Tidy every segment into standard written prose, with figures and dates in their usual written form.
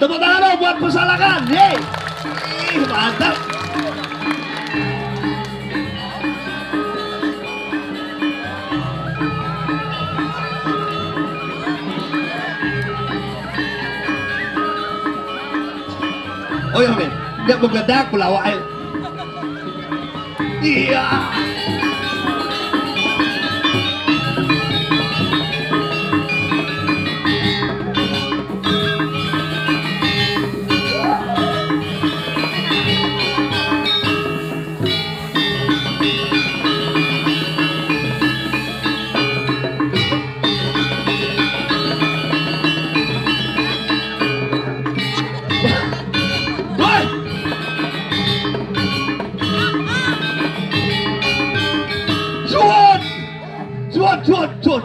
Tepuk tangan dong buat Pesalakan. Yeay. Ih, mantap. Oh iya, men. Dia bergedak pelawak air. Iya. Cuat.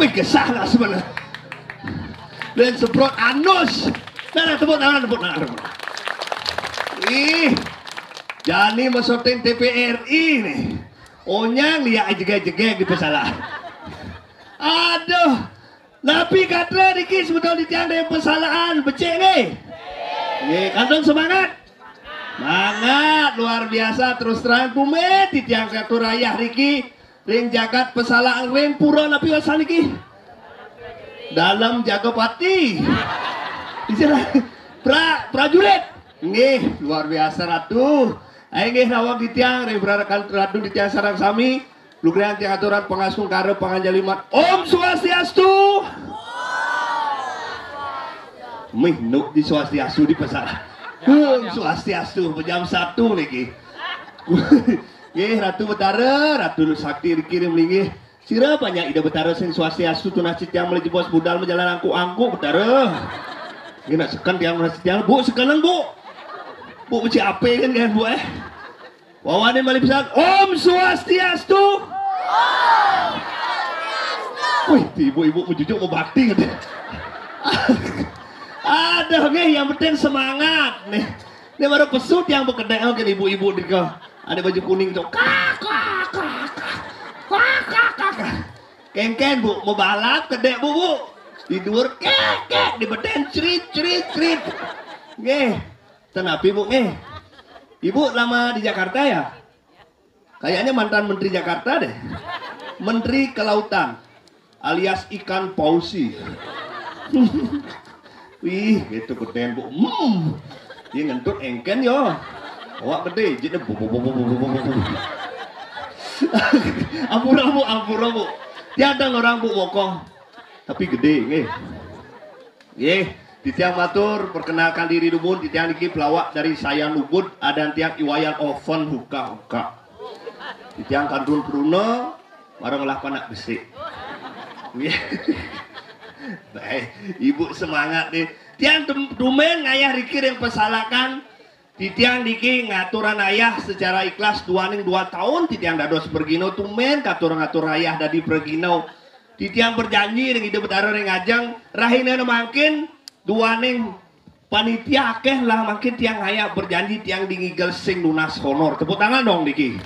Wih, kesana sebenarnya. Dan semprot anus. Nah, tepuk tangan. Ih, Jani mesotin TPRI nih. Onyang lihat jegek di Pesala. Aduh, napi katra dikit sebetulnya di tiang dari Pesalaan. Becek nih. Nih, kantong semangat. Semangat, luar biasa. Terus terang kumet di tiang katu rayah Riki. Ring jagat Pesalaan ring pura napi wasan iki. Dalam Jagopati. Istilah prajurit. Nggih, luar biasa ratu. Ayo nggih rawak di tiang ring berarakan ratu di tiang sarang sami. Lugrean tiang aturan pengasung karep panganjalimat. Om Swastiastu. Mih nuk di Swastiastu di Pesalaan. Om Swastiastu jam 1 niki. Nggih Ratu Betara, Ratu Sakti dikirim linggih. Sira banyak ide Betara sing Swastiastu tunah citiang meuli bos budal menjalan angku Betara. Nggih nak sekan tiang tunah citiang Bu sekanan Bu. Bu mesti ape kan Bu eh. Wawane mali pisan Om Swastiastu. Om Swastiastu. Wih, ibu-ibu menjujuk mau bakti gitu. Aduh nggih yang penting semangat nih. Ini baru pesut yang bekedai oke ibu-ibu di kau. Ada baju kuning tuh. Kak. Ken Bu, mau balap kedek Bu. Tidur kek di beden cerit. Nggih. Tenapi Bu nggih. Ibu lama di Jakarta ya? Kayaknya mantan Menteri Jakarta deh. Menteri Kelautan alias ikan pausi. Wih, gitu geden Bu. Dia ngentut engken yo. Awak gede, jadi Ampura Bu. Tiada orang Bu wokong, tapi gede, nggih. Nggih, di tiang matur perkenalkan diri dulu, di tiang niki pelawak dari saya Nubud, ada tiang iwayan oven huka. Di tiang kandun Bruno, bareng lah panak besi. Nggih. Baik, Ibu semangat nih. Tiang dumen ngayah rikir yang pesalakan. Di tiang diki ngaturan ayah secara ikhlas 2 tahun di tiang dados bergino tumen ngatur ayah dadi bergino di tiang berjanji ring ide betara ring ajang rahina makin 2 panitia akeh lah makin tiang ayah berjanji tiang dingigel sing lunas honor. Tepuk tangan dong diki.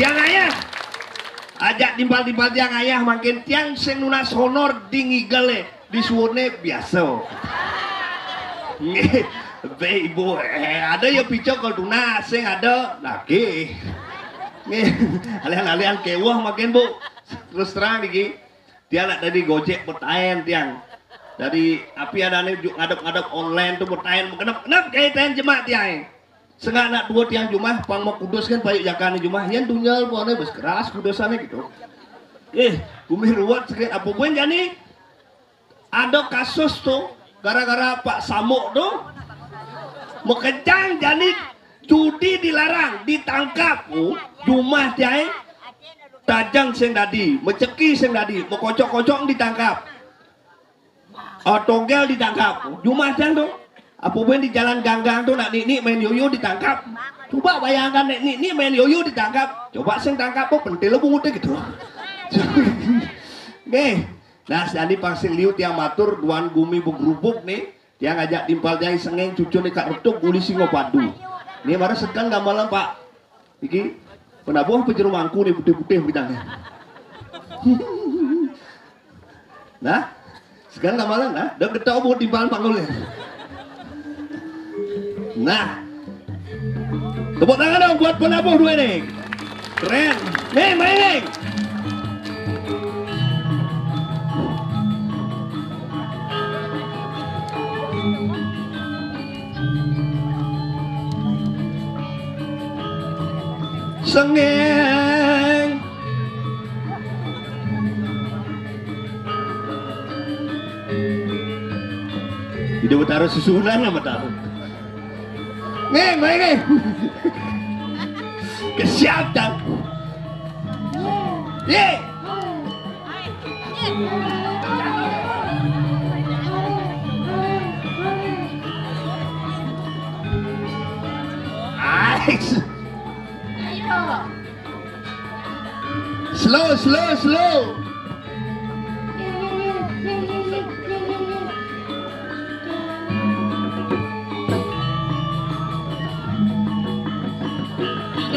Tiang ayah ajak timbal tiang ayah makin tiang sing lunas honor dingigel disuwune biasa. Ibu, ada ya picok kalau tunas, sing ada lagi. Nih, alian-alian kewah makin Bu. Terus terang nih, dia nak dari Gojek bertain tiang. Dari api ada nih ngadep online tuh bertain, kenapa kaitan jemaat tiang. Sengak nak 2 tiang jumah, pang mau kudus kan banyak jakan jumah, yang dunyal pokoknya bes keras kudusannya gitu. Bumi ruwet sekali apa pun jadi. Ada kasus tuh, gara-gara Pak Samuk tuh. Mau kencang jadi judi dilarang, ditangkap. Jumah tiang tajang sing dadi, meceki sing dadi, mau kocok-kocok ditangkap. Tonggel ditangkap. Jumah tiang tuh. Apa pun di jalan ganggang tuh nak ni main yoyo ditangkap. Coba bayangkan ni main yoyo ditangkap. Coba sing tangkap kok pentil lu gitu. Nih, nah jadi pangsing liu tiang matur duan gumi begrubuk nih. Dia ngajak timpal dia sengeng cucu nih kak retuk guli singo padu. Ini marah sekan gak malam Pak. Iki penabuh penjeru mangku nih putih-putih bidangnya. Nah, Sekarang kamalan nah, udah ketemu di bahan panggulnya. Nah, tepuk tangan dong buat penabuh dua ini. Keren. Nih, main. Sengeng. Hidup taruh susunan sama tahu. Main. Kesiapkan. Ye. Nice. Slow.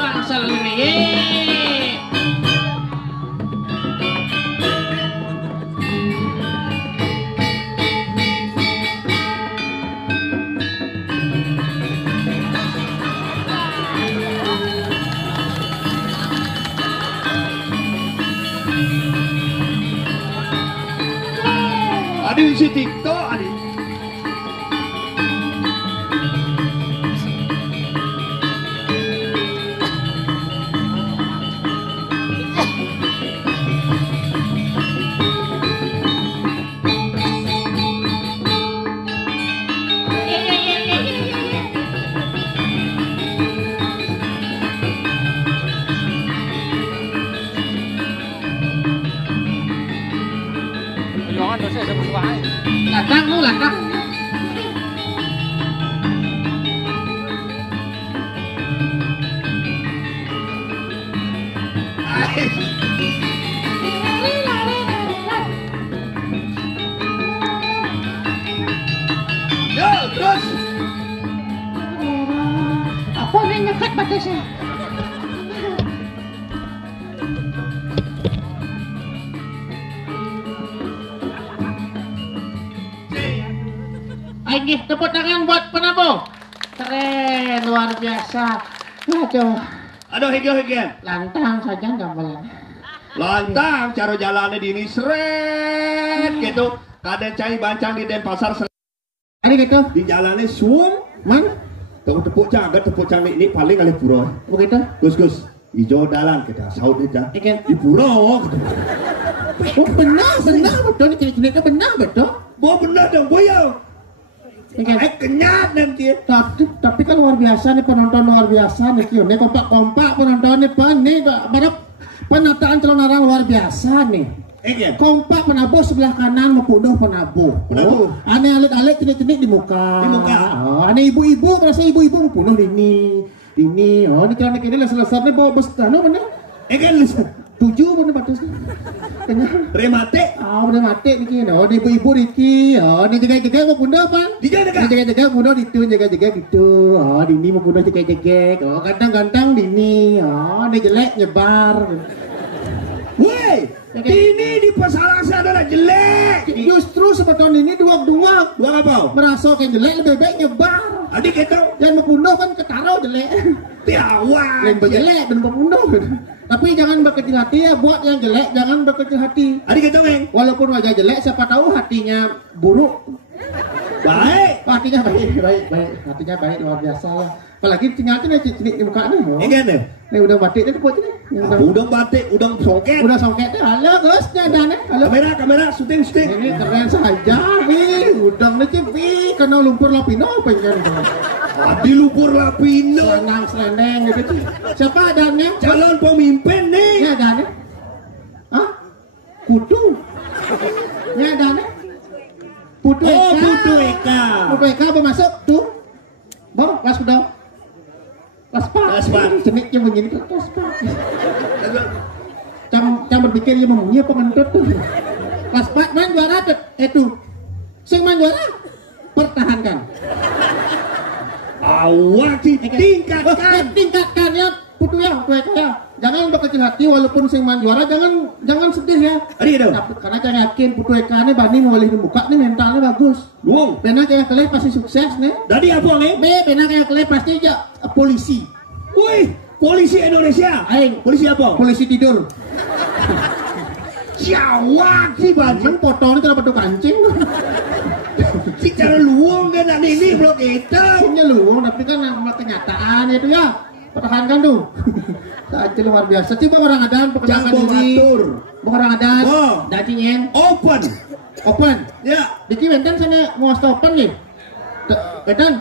Asal ini. Aduh si TikTok aduh. Latang lu latang. Yo, terus. Apa yang nyekat batasnya? Ayo tepuk tangan buat penabuh. Keren, luar biasa. Aduh hege. Lantang saja gambaran. Lantang cara jalannya di ini seret gitu. Kadang cai bancang di Denpasar seret. Ada gitu? Di jalannya suum. Mana? Tepuk cang ini paling kali pura. Begitu? Gus. Ijo dalang kita saud aja. Ikan. Di pura. Oh, benar betul ni kini benar betul. Benar dong boyo. Kenyat nanti. Tapi kan luar biasa nih penonton luar biasa nih Kyo. Nih kompak penonton nih penataan calon orang luar biasa nih. Kompak penabuh sebelah kanan mempunuh penabuh. Aneh alit cenik di muka. Oh, aneh ibu-ibu merasa ibu-ibu mempunuh ini. Oh, ini kerana kini lesar nih bawa bestano bener. Tujuh bener batas. Remate. Udah mati nih oh di ibu-ibu Riki di jaga-jaga mau bunda apa? Jaga-jaga bunda itu jaga-jaga gitu di ini mau bunda jaga-jaga gantang-gantang di ini di jelek nyebar. Woi, ini di pasaran saya adalah jelek. Justru sebetulnya ini dua apa? Merasa kayak jelek lebih baik nyebar. Adik kita yang mau bunda kan ketaruh jelek. Tiawan. Yang berjelek dan mau bunda. Tapi jangan berkecil hati ya, buat yang jelek jangan berkecil hati. Adik kita Meng. Walaupun wajah jelek, siapa tahu hatinya buruk. Baik. Hatinya baik. Hatinya baik luar biasa lah. Apalagi tinggal nih cincin di muka nih. Ingat nih. Nih udah batik nih buat ini. Udah batik, udah songket. Udah songket. Halo Gus, nyadane. Halo. Kamera, syuting. Ini keren saja, Wi. Udang nih Wi, kena lumpur lapino pengen. Di lumpur lapino. Senang gitu. Siapa adanya? Calon pemimpin nih. Ya adanya. Hah? Kudu. Ya adanya. Putu Eka. Putu Eka apa masuk tuh? Bang, kelas udah. Kelas 4. Ceniknya begini kelas 4. Cam berpikir dia memunyi apa ngentut tuh. Kelas 4 main juara itu. Sing main juara pertahankan. Awak tingkatkan ya Putu Eka ya. jangan berkecil hati walaupun sing man juara jangan sedih ya. Ari itu. Tapi karena saya yakin putu ekane bani boleh dibuka nih mentalnya bagus. Luang. Benar kayak kalian pasti sukses nih. Tadi apa nih? Benar kayak kalian pasti aja polisi. Wih, polisi Indonesia. Aing Polisi apa? polisi tidur. Siawak sih baju. Cuman potong itu dapat kancing. Si cara luang kan ada ini blok itu. Hasilnya luang tapi kan nama kenyataan itu ya. Pertahankan tuh. Saja luar biasa. Coba orang adan perkenalkan Jangan diri. batur. Orang adan. Oh. Dacingen. Open. Open. Ya. Diki benten sana mau open nih. Benten.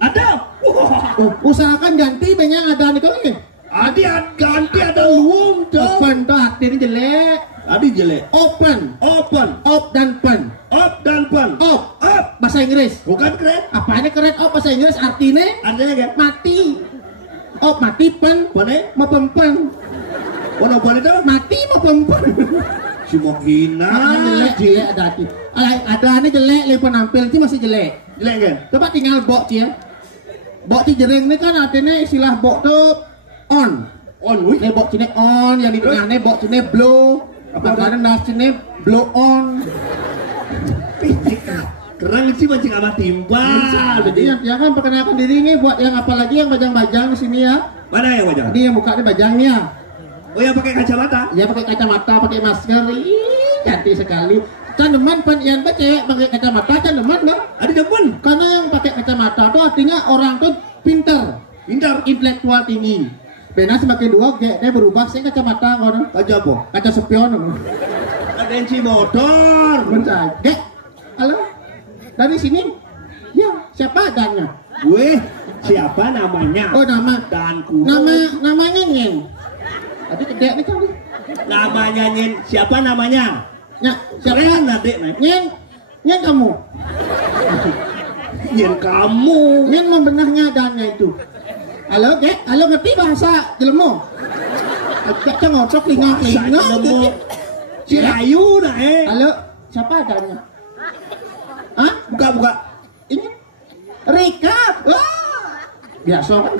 Ada. Wah. Usahakan ganti banyak ada nih kau ini. Ada ganti ada luang tuh. Open tuh artinya jelek. Tadi jelek. Open. Open. Op dan pen. Up dan pen. Op. Up. Bahasa Inggris. Bukan keren. Apa ini keren? Op bahasa Inggris artinya Artinya kan? mati. Op mati pen. Mana? Mau pempen. Oh, apa itu? Mati mau pempen. Si mau hina. Jelek ada hati. Ada ini jelek lebih penampil itu masih jelek. Jelek kan? Coba tinggal bok ya. Bok ci jering ini kan artinya istilah bok tuh on. On, wih. Ini bok cine on, yang di tengahnya bok cine blow. Apa karena nas cine blow on. Keren sih mancing sama timbal. Jadi yang kan perkenalkan diri ini buat yang apalagi yang bajang-bajang di sini ya. Mana yang wajah? Ini yang buka ini bajangnya. Oh ya pakai kacamata. Ya pakai kacamata, pakai masker. Ih, cantik sekali. Candeman pan yang cewek pakai kacamata candeman nggak? Ada depan. Karena yang pakai kacamata itu artinya orang tuh pinter, Pintar. intelektual tinggi. Benar semakin dua dia berubah sih kacamata kono. Kaca apa? Kaca spion. Agensi motor. Bentar. Halo. Dari sini. Ya, siapa adanya? Weh, siapa namanya? Oh, nama. Dan kuno. Namanya Nyen. Tadi gede nih kan. Namanya Nyin. Siapa namanya? Ya, siapa? Keren adek nih. Nyen kamu. Nyin kamu. Nyen membenahnya adanya itu. Halo, Kek. Halo, ngerti bahasa Jelemo? Agak ngotok linga. Cirayu nah Halo, siapa adanya? Hah? Buka. Ini Rika. Wah. Biasa kan.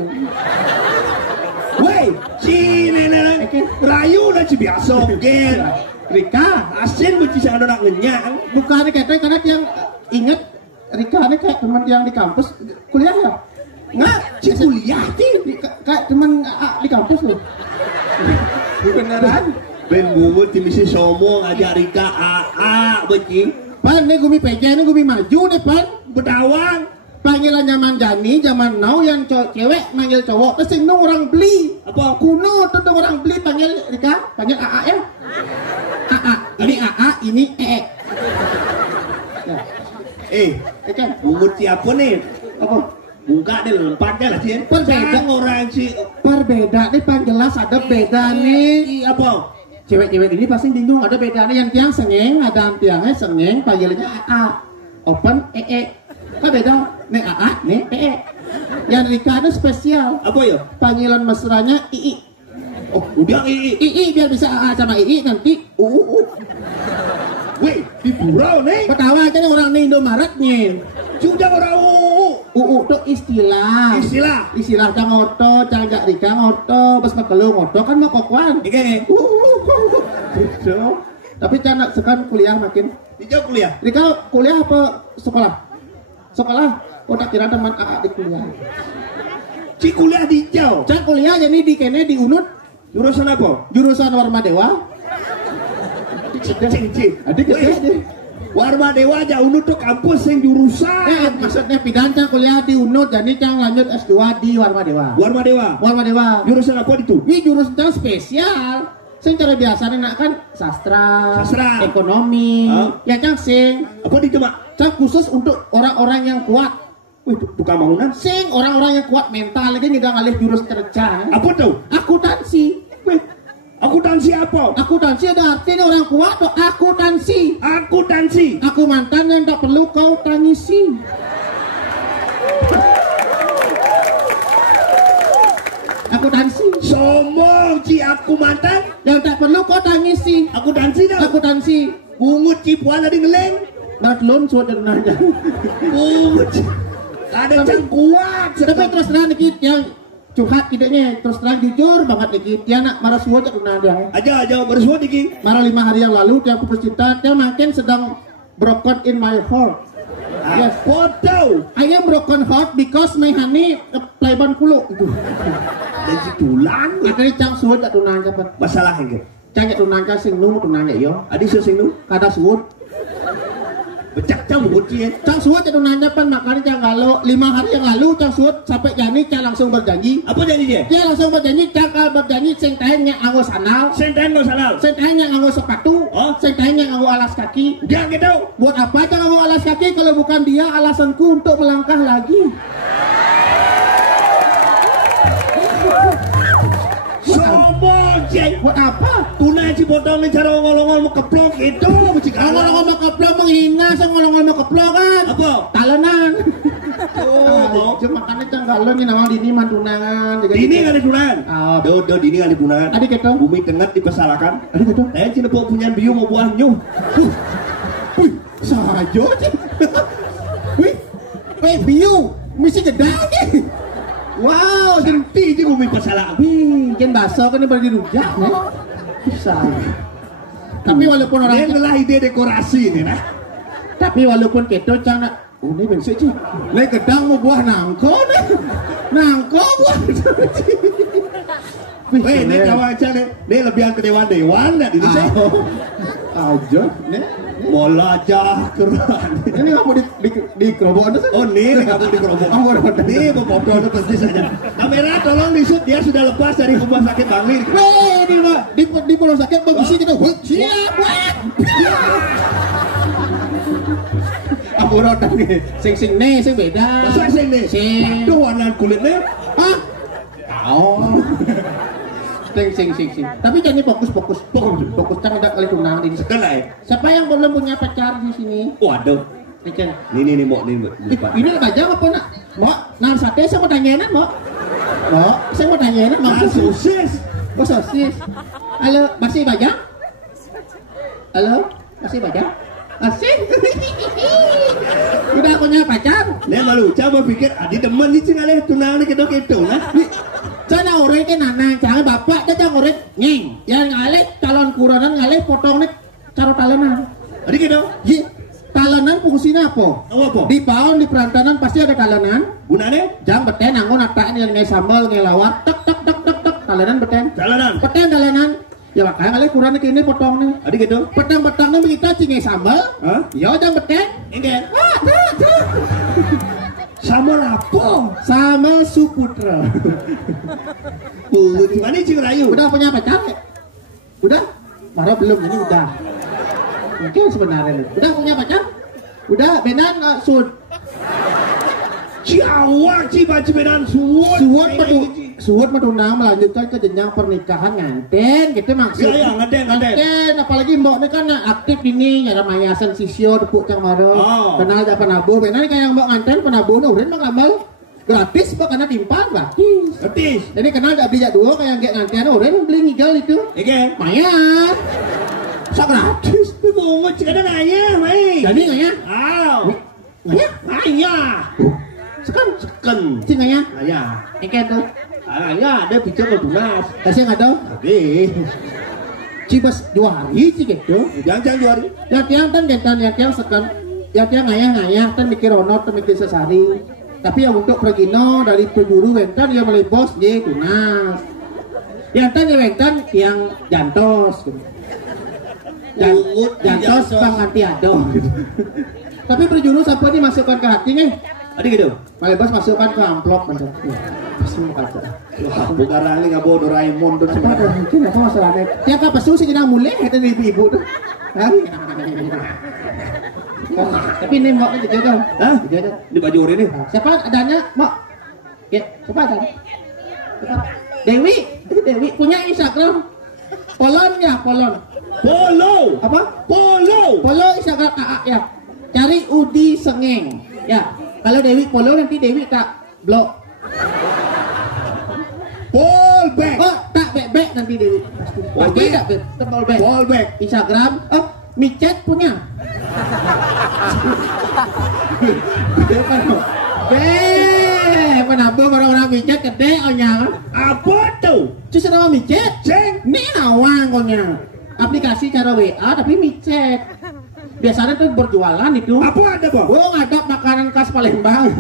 Weh, si nenek Rayu udah si biasa gen. Rika. Asin mesti saya nak ngenyang. Bukan katanya karena yang inget Rika ini kayak teman yang di kampus kuliah ya? Enggak, Si kuliah ti. kayak teman di kampus loh. Beneran? Ben bubut ti misi somo ngajak Rika AA beci. Pan, ini gumi peja, ini gumi maju nih pan. Bedawang. Panggilan zaman Jani, zaman now yang cewek manggil cowok, terus yang orang beli. Apa? Kuno tuh orang beli panggil Rika, panggil AA ya. AA, ini AA, ini EE. Ya, Kan bubut siapa nih? apa? Buka deh lempatnya lah sih. Berbeda. Orang si. Berbeda nih pan jelas ada beda nih. Apa? Cewek-cewek ini pasti bingung ada bedanya yang tiang sengeng, ada yang tiangnya sengeng, panggilannya AA. Open EE. Kan beda. Nih AA, nih EE. Yang Rika ada spesial. Apa ya? Panggilan mesranya II. Oh, udah ii. II biar bisa AA sama II nanti UU. Weh, di burau nih. Ketawa aja nih orang nih Indomaret nih. Sudah orang UU itu istilah. Istilah cang ngoto, cang jak Rika ngoto, bes makelu ngoto kan mau kokuan. Oke. Gitu. Tapi cang sekarang kuliah makin. Dijauh kuliah. Rika kuliah apa sekolah? Sekolah. Oh tak kira teman AA di kuliah. Si kuliah di jauh. Cang kuliah jadi di kene di Unut Jurusan apa? jurusan Warma Dewa. Adik deh. Warma Dewa jauh untuk kampus yang jurusan. Maksudnya pidan cang kuliah di Unut jadi cang lanjut S2 di Warma Dewa. Warma Dewa. Warma Dewa. Jurusan apa itu? Ini jurusan cang spesial. Sing cara biasanya nak kan sastra, ekonomi. Yang cang sing Apa itu mak? cang khusus untuk orang-orang yang kuat. Wih, bukan bangunan. Sing orang-orang yang kuat mental lagi nggak ngalih jurus kerja. Apa tuh? Akuntansi. Wih, akuntansi apa? Akuntansi ada artinya orang kuat tuh akuntansi. Akuntansi. Aku mantan yang tak perlu kau tangisi. Akuntansi. Somong ci aku mantan. Yang tak perlu kau tangisi. Akuntansi dah. Akuntansi. Bungut cipuan ada ngeleng. Batlon suat dan nanya. Bungut. Ada cang kuat. Tapi terus terang dikit yang curhat idenya terus terang jujur banget nih dia nak marah suara tak pernah ada Aja bersuara diki. marah 5 hari yang lalu dia putus cinta dia makin sedang broken in my heart. Yes, Foto. I am broken heart because my honey playban kulo itu. Dan si tulang. Makanya cang suara tak tunang kapan. Masalah ini. Cang tak tunang kan sing nu tunang ya yo. Adi so sing nu. Kada suara. Becak cang buci. Cang suara tak tunang kapan makanya cang kalau 5 hari yang lalu cang suara sampai jani cang langsung berjanji. Apa janji dia? Dia langsung berjanji cang kalau berjanji sing tahenya anggo sandal. Senten nggak salah. Sing tahenya anggo sepatu. Oh? Sing tahenya anggo alas kaki. Dia gitu. Buat apa cang anggo alas kaki kalau bukan dia alasanku untuk melangkah lagi. Sombong cek. Buat apa? Tunai si potong ni cara ngolong-ngolong mau keplok itu. Ngomong-ngomong keplok menghina, saya ngomong-ngomong keplok kan? Apa? Talenan. Oh, Cuma makanya cang galon ini nama dini mantunangan. Dini kan di tunangan. Ah. Do dini kan di tunangan. Adik kita. Bumi tengah dipesalakan. Adik kita. Cina punya biu mau buah nyuh. Wih, saja sih. Wih, biu, misi gedang nih. Wow, Senti je bumi pesalakan. wih, jen baso kan ini baru dirujak nih. Bisa. Tapi walaupun orang Dia adalah ide dekorasi ni nah. tapi walaupun kita cang nak ini bensik sih. Lek gedang mau buah nangko nih. Nangko buah. Weh, ni kawan macam ni lebihan ke dewan-dewan nak di sini. Aja, nih. Bola jah keran. Ini kamu di kerobok itu? Oh ni kamu di kerobok. Ni bobol itu pasti saja. Kamera tolong di shoot dia sudah lepas dari rumah sakit Bangli. Weh, di pulau sakit bagus sih kita. Siap, buat. Aku rotan nih, sing nih, sing beda. Masa sing ni? Sing. Itu warna kulitnya. Hah? Oh. Sing. Tapi jangan fokus. Jangan ada kali tunang di sini. Sekarang Siapa yang belum punya pacar di sini? Waduh. Ikan. Ni mau ni. Ini aja apa nak? Mau nang sate saya mau tanyain mau. Mau saya mau tanyain mau. Sosis. Oh sosis. Halo, masih bajang? Halo, masih bajang? Asik. Udah punya pacar? Ni malu. Coba pikir adi teman ni cina leh tunang ni kita nah. Saya orang ke nanang, jangan bapak, dia jangan orang nging. Yang ngalih calon kuranan ngalih potong nih cara talenan. Adi kita. Ji, talenan fungsinya apa? Apa? Di paun di perantanan pasti ada talenan. Gunanya? Jam beten anggo nataan yang ngai sambal ngai lawat tek talenan beten. Jalanan. Beten talenan. Ya makanya ngalih kuranan kini potong nih. Adi gitu. Petang-petangnya begitu cingai sambal. Hah? Ya jam beten. Enggak. Ah, tuh. Sama lapo. Sama Suputra. Di mana Cing Rayu? Udah punya pacar? Udah? Marah belum, ini udah. Mungkin sebenarnya. Udah punya pacar? Udah, benan sud. Ciawak Ciba Cibedan suwot. Suwot medunang melanjutkan ke jenjang pernikahan nganten, gitu maksud. Ya, nganten. Apalagi mbok ini kan aktif ini, ada mayasan sisio tepuk cang maro. Oh. Kenal ada penabuh, benar kayak mbok nganten penabuh, urin mah ngamal gratis mbok karena timpal gratis. Gratis. Jadi kenal ada beli dua kayak kayak nganten, urin beli ngigal itu. Oke. Mayar. Sak gratis. Bungut cik ada nanya, mai. Jadi nggak ya? Aw. Nggak Nanya. Seken. Sih nggak ya? Nanya. Oke tuh. Nanya ada bicara ke dunas. Kasih nggak tahu? Oke. Cibas 2 hari sih gitu. Jangan jual. Ya tiang kan gentan ya tiang sekan. Ya tiang ngayah kan mikir onor, kan mikir sesari. Tapi yang untuk pergino dari penjuru wentan dia melipos di tunas. Yang tan ya wentan yang jantos. Jantos pangantiado. Tapi berjuru sampai dimasukkan ke hati nih. Ada gitu. Malibas masukkan ke amplop macam. Semua kaca. Wah, bukan rali nggak bawa Doraemon tuh. Apa ada mungkin apa masalahnya? Tiap apa pesu sih kita mulai itu ibu-ibu tuh. Hah? Tapi ini mbak itu jaga. Hah? Jaga. Di baju ini. Siapa adanya mbak? Ya, siapa ada? Dewi, itu Dewi punya Instagram. Polon ya, Polon. Polo. Apa? Polo Instagram AA ya. Cari Udi Sengeng. Ya. Kalau Dewi Polo nanti Dewi tak blok. Polback. Oh, tak bek nanti Dewi. Pasti tak bek. Polback. Polback. Instagram. Oh, micet punya. penabung orang-orang micet gede onyang. Apa tuh? Cus nama micet. Ceng. Ini nawang konya. Aplikasi cara WA tapi micet. Biasanya tuh berjualan itu. Apa ada bang? Oh ada makanan khas Palembang.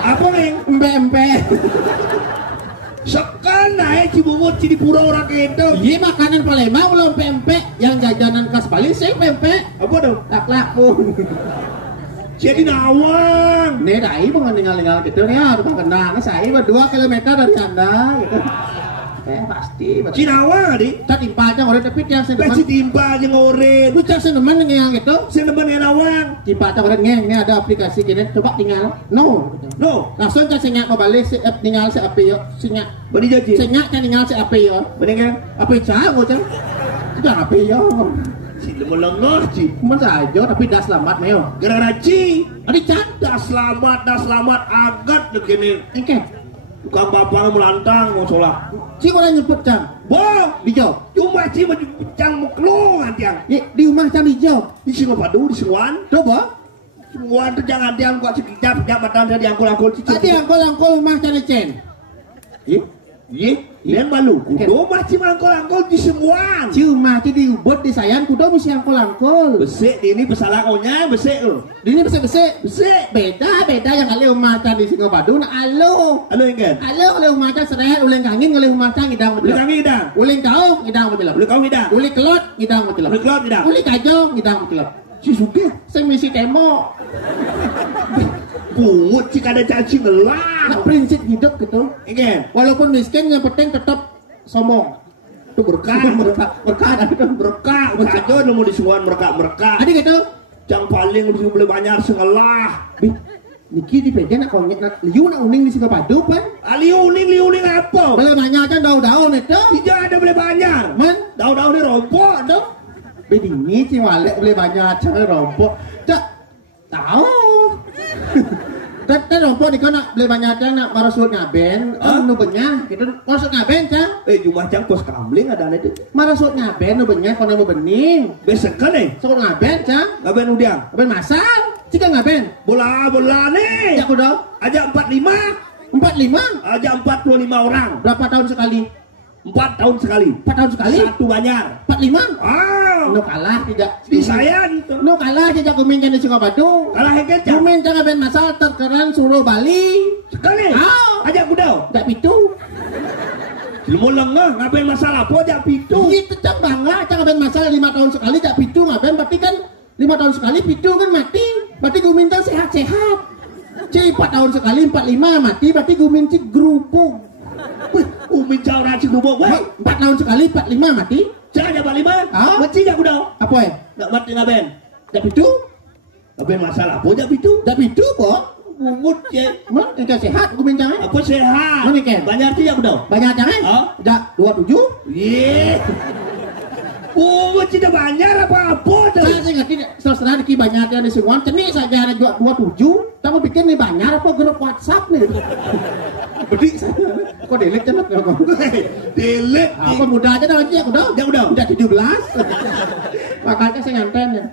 Apa yang? Empe-empe. Sekan naik Cibungut Cidipura orang itu. Iya makanan Palembang ulah empe-empe. Yang jajanan khas Bali sih empe-empe. Apa tuh? Tak laku. Jadi nawang. Nih dai pengen tinggal-tinggal gitu ya. Rumah kenang. Saya 2 kilometer dari anda. Gitu. Pasti. Cinawa di. Tak timpa aja orang tapi yang Pasti sedeman. timpa aja ngoret. Lu cak sedeman yang gitu. Seneban yang nawang. Timpa aja orang ngeng. Ini ada aplikasi gini. Coba tinggal. No. No. Langsung cak sinyak mau balik si app tinggal si api yo. Sinyak. Bani jaji. Sinyak kan tinggal si api yo. Bani kan? Api cak gua cak. Tidak api yo. Si lemah ci. Cuma saja tapi dah selamat mayo. Gara-gara ci. Adik cak. Dah selamat agat begini. Engke. Tukang bapak melantang mau sholat. Ci orang nyebut cang. Bong. Dijawab. Cuma ci cang muklung antiang. Di rumah cang dijawab. Di Singapadu di Singwan. Coba. Singwan tu jangan diang buat sekejap jabatan saya diangkul-angkul cici. Tadi angkol rumah cang cen. Ye, dan malu. Kudo masih mangkol-angkol di Singwan. Cuma ci di ubud di sayang kudo mesti angkol. Besek ini pesalah onya besek lo. Ini besek. Besek. Beda yang kali rumah cang di Singapadu na alo. Halo ingin. Halo oleh rumah cang seret uleng kangin oleh rumah cang ngidang Boleh kami hidang. Uleng kau ngidang bejelap. Boleh kau hidang. Uli kelot ngidang bejelap. Boleh kelot hidang. Uli kajong ngidang bejelap. Si suka. Saya misi temo. Pungut si kada caci ngelah. Nah, prinsip hidup gitu. Ingin. Walaupun miskin yang penting tetap sombong. Itu berkah. Berkah ada kan Berkah. Saja nemu di Singwan berkah. Adi gitu. Yang paling boleh banyak sengelah. Niki di peja nak konyet nak liu nak uning di Singapadu pan. Liuling apa? Boleh banyak kan daun-daun itu. Tidak ada boleh banyak. Man, Daun-daun ini rompok dong. bedini si walek boleh banyak cara rompok. Tak tahu. Tak rompok di kana boleh banyak cara nak marasut ngaben. Nu benya gitu marasut ngaben cang. Jumlah cang pos kamling ada itu. Marasut ngaben nu benya kono nu bening. Besok kan Sok ngaben cang. ngaben udiang. Ngaben masal. Cika ngaben. Bola nih. Ya kudo. Aja 45. 45. Aja 45 orang. Berapa tahun sekali? 4 tahun sekali. 4 tahun sekali? Satu banyak. 45. Ah. Nu kalah tidak. Di saya gitu. Nu kalah tidak kuminkan di Singapadu. Kalah hengket cang. Kumin jangan ben masal terkeran suruh Bali. Sekali. Ah. Aja kudau. Tak pitu. Ilmu lengah ngaben masalah apa aja pitu. Itu cak bangga jangan ben masal 5 tahun sekali tak pitu ngaben berarti kan 5 tahun sekali pitu kan mati. Berarti kuminta sehat-sehat. Ci 4 tahun sekali 45 mati berarti kuminci gerupung. Umi jauh raci gubuk. 4 tahun sekali 45 mati. Jangan jabat 5. Ah? Mesti gak kudau. Apa ya? Gak mati ngaben. Tak pitu? Ngaben masalah apa aja pitu. Tak pitu kok. Bungut ya. Mana yang sehat kuminta Apa sehat? Mana ikan? Banyak arti ya kudau. banyak jangan? Ah? Dah 27. Ye. Bungut tidak banyak apa-apa tuh. Saya ngerti setelah di banyak yang di Singwan cenik saja ada 27. Kamu bikin nih banyak apa grup WhatsApp nih? Bedi kok delete cenat kok. Delete. Apa muda aja dah lagi ya udah. Ya udah. Udah 17. Makanya saya nganten ya.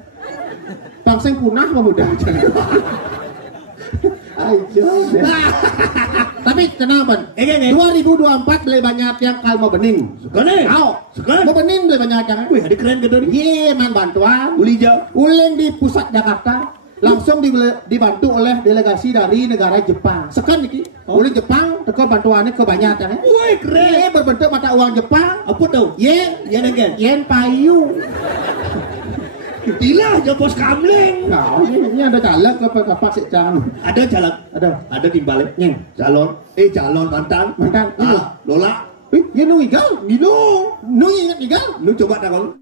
Bangsa yang punah kok muda aja. Ayo. Tapi tenang pan. 2024 beli banyak yang kalmo bening. Sekarang. Kau. Sekarang. Mau bening beli banyak yang. Wih, ada keren gedor. Ye, man bantuan. Uli jauh. Uleng di pusat Jakarta langsung dibantu oleh delegasi dari negara Jepang. Sekan niki, oleh Jepang, teko bantuannya kebanyakan. Wih, keren. Ye berbentuk mata uang Jepang. Apa tuh? Ye, Ya nengken. yen payu. Gila, jauh pos kamling. Kau ini ada caleg apa sih cang? Ada jalan. Ada timbalik. Nyeng. Calon mantan. Mantan. Lola. Ye nu igal. Minum. Nu ingat igal. Lu coba dah kalau.